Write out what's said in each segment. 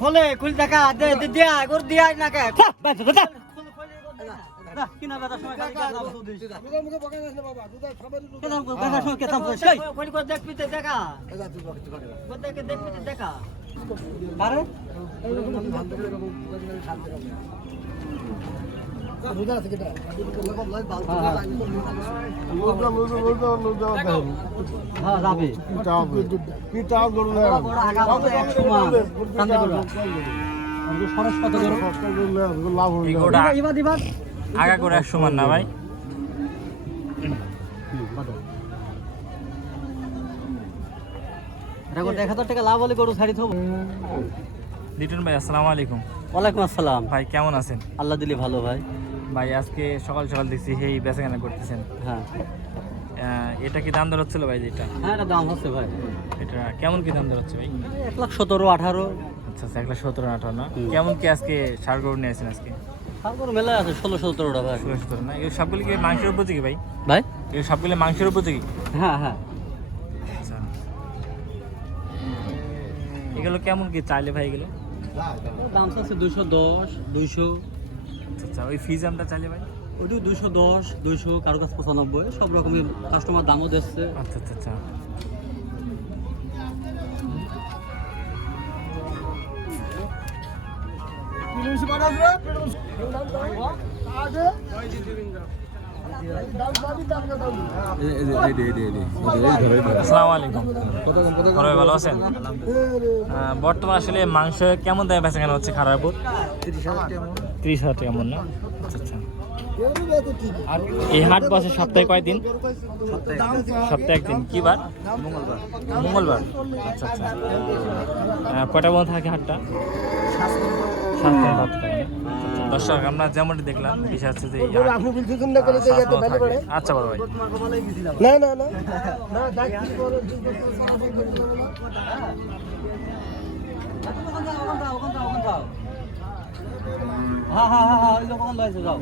खोले खुल দেখা দে দিয়া করে দিয়া না কে কিনা কথা সময় কাজ দাও দুই মুখে মুখে বকা যাস না বাবা দুধ খাবার কেদাম কো কথা শুন কেদাম কো সেই কোন কো দেখবি তে দেখা এদা তুই বকতে পারে কো দেখে দেখবি তে দেখা আরে এরকম ধান ধরে এরকম শান্ত হবে দুধ আছে কেটা লগম লাই বাল হ্যাঁ যাবে পিটাও গরু না বড় আগা বড় 100 মান কান্দে গরু আমগো সরস কত গরু লাভ হবে ইবা দিবা আগা করে 100 মান না ভাই রাগো 1000 টাকা লাভ হলে গরু ছাড়ি থব লিটন ভাই আসসালামু আলাইকুম। ওয়ালাইকুম আসসালাম ভাই কেমন আছেন? আল্লাহ দিলে ভালো ভাই। ভাই আজকে সকাল সকাল দেখছি হেই বেচাকেনা করতেছেন। হ্যাঁ এটা কি দাম দর হচ্ছিল ভাই? যেটা হ্যাঁ এটা দাম হচ্ছে ভাই। এটা কেমন কি দাম দর হচ্ছে ভাই? 1,17 18। আচ্ছা 1,17 18 না? কেমন কি আজকে ষাড় গরু নিয়েছেন আজকে? ষাড় গরু মেলা আছে 16 17টা ভাই। 16 17 না? এই সবগুলো কি মাংসের উপযোগী ভাই? ভাই এই সবগুলো মাংসের উপযোগী? হ্যাঁ হ্যাঁ। আচ্ছা এগুলো কেমন কি চাইলে ভাই এগুলো? দাম আছে 210 200। আচ্ছা ওই ফিজ আমরা চাইলে ভাই? ওইটা 210 200 কারো কাছে 95 সব রকমের কাস্টমার দামও দিচ্ছে। আচ্ছা আচ্ছা আচ্ছা আসসালামু আলাইকুম। ভালো আছেন? বর্তমান আসলে মাংস কেমন দামে বেচা কেনা হচ্ছে খারাপুর? 30,000 টাকা মন না? আচ্ছা আচ্ছা এই হাট বসে সপ্তাহে কয়দিন? সপ্তাহে একদিন। কি বার? মঙ্গলবার। আচ্ছা আচ্ছা কয়টা পর্যন্ত থাকে হাটটা? 7 থেকে 10 দর্শক আমরা যেমনটি দেখলাম বিষয় হচ্ছে যে আচ্ছা বড় ভাই না না না হ্যাঁ হ্যাঁ হ্যাঁ হ্যাঁ ওই দোকান লয়েছে যাও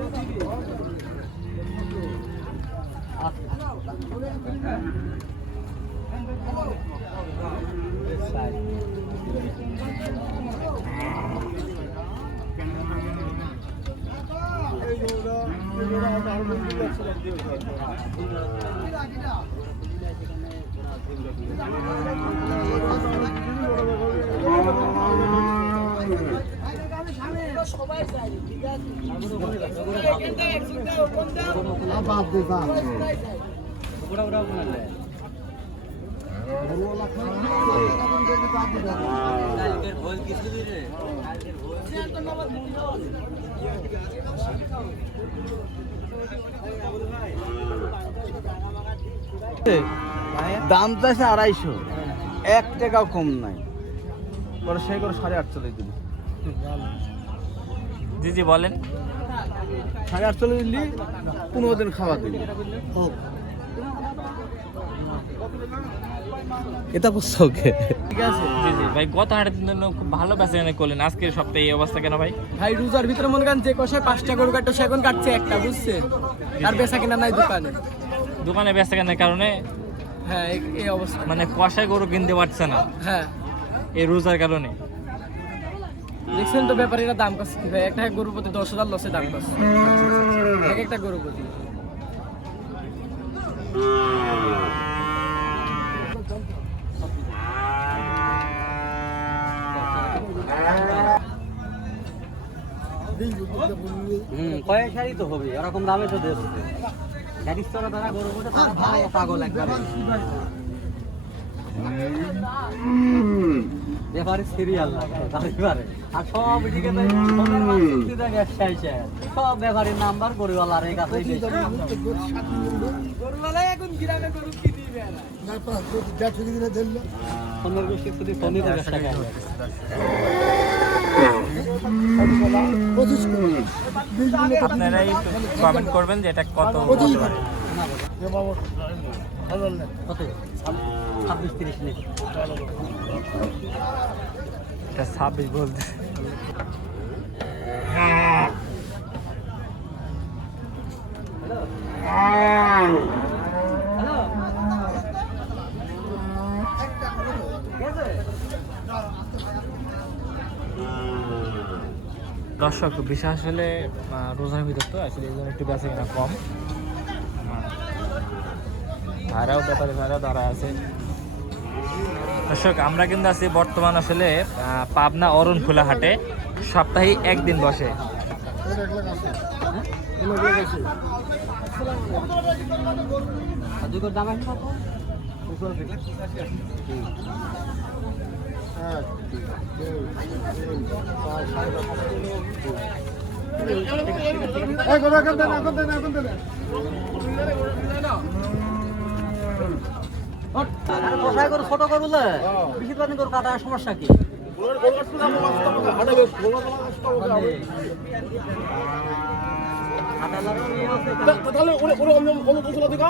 সবাই চাই ঠিক আছে বাপ দে বাপ বড় বড় বানালে কালকের ভোল কিছু দিলে কালকের ভোল চেয়ার তো নবাদ মূল্য দাম চাইছে 250, 1 টাকাও কম নাই। পরে সেই করে 850 দিবি। জি জি বলেন। 850 দিলি 15 দিন খাওয়া দিবি। এটা বুঝছো কে? ঠিক আছে জি জি ভাই গত হাটের জন্য খুব ভালো বেচাকেনা করলেন, আজকে সপ্তাহে এই অবস্থা কেন ভাই? ভাই রোজার ভিতরে মনে করেন যে কষায় 5টা গরু কাটতো সে এখন কাটছে একটা, বুঝছেন? আর বেচা কিনা নাই দোকানে। দোকানে বেচাকেনার কারণে হ্যাঁ এই অবস্থা, মানে কষায় গরু কিনতে পারছে না হ্যাঁ এই রোজার কারণে। দেখছেন তো ব্যাপারীরা দাম করছে কি ভাই, একটা গরুর প্রতি 10,000 লসে দাম করছে এক একটা গরুর প্রতি। কয়েক শাড়ি তো হবে এরকম দামে তো দেবে গাড়িস্তরা তারা গরু বলতে তারা ভালো পাগল একবারে ব্যাপারে সিরিয়াল লাগে তারপরে আর সব এদিকে ব্যবসায়ী সব ব্যাপারীর নাম্বার গরুওয়ালার এই কাছেই বেশি। গরুওয়ালা এখন গ্রামে গরু কি দিবে না ফোনের গোষ্ঠী শুধু ফোনই তো ব্যবসা করে। আপনারাই কমেন্ট করবেন যে এটা কত কত 26-30 নেই এটা 26 বলতে হ্যালো দর্শক বিশেষ আসলে রোজার ভিতর তো আসলে এই জন্য একটু বেঁচে কিনা কম। ভাড়াও ব্যাপারে ভাড়া দাঁড়া আছে। দর্শক আমরা কিন্তু আছি বর্তমান আসলে পাবনা অরুণখোলা হাটে, সপ্তাহে একদিন বসে। দাম আছে কষাই করে ছোট করে বলে বেশি পানি করে কাটার সমস্যা কি? তাহলে ওরে ওরে ওরে বসে দিকা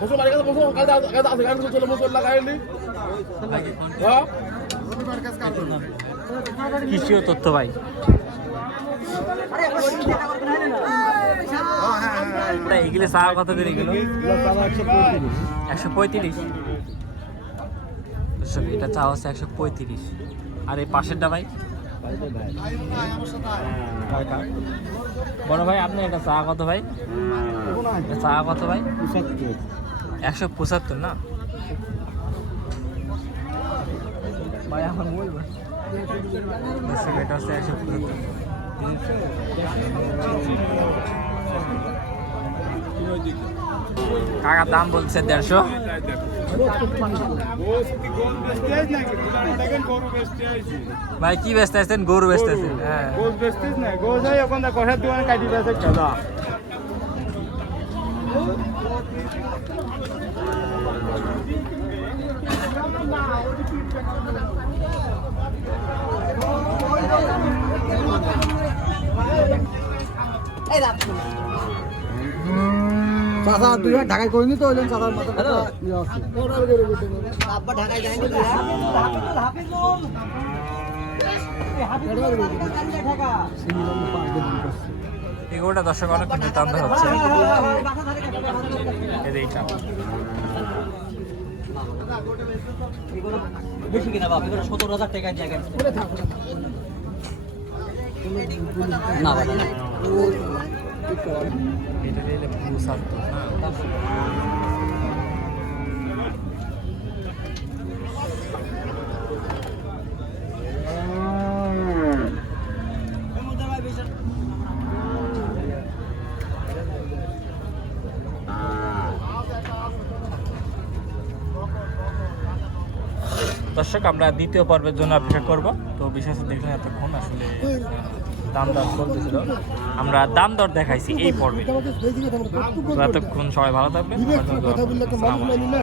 বসে মারি গেছে বসে কাজ আছে কাজ চলে বসে লাগাইলি হ্যাঁ কৃষিও তথ্য ভাই। এগুলো চা কত করে? এগুলো 135। এটা চা হচ্ছে 135। আর এই পাশেরটা ভাই বড় ভাই আপনি এটা চা কত ভাই? এটা চা কত ভাই? 175 না ভাই আমার বলবো। এটা হচ্ছে 175। কাকা দাম বলছে 150। ভাই কি বেচতে আসছেন? গরু বেচতে আসছেন? হ্যাঁ চাচা তুই ঢাকায় করিনি তো ওই চাচার মাথা আব্বা ঢাকায় যায়নি এগুলোটা দর্শক অনেক কিন্তু দাম দর হচ্ছে। এইটা বেশি কিনা বাবা, 17,000 টাকা জায়গা না বাবা না। এটা নিলে পুষার তো না। দর্শক আমরা দ্বিতীয় পর্বের জন্য অপেক্ষা করব। তো বিশেষ দেখলেন এতক্ষণ আসলে দাম দর চলতেছিল, আমরা দাম দর দেখাইছি এই পর্বে। এতক্ষণ সবাই ভালো থাকবেন।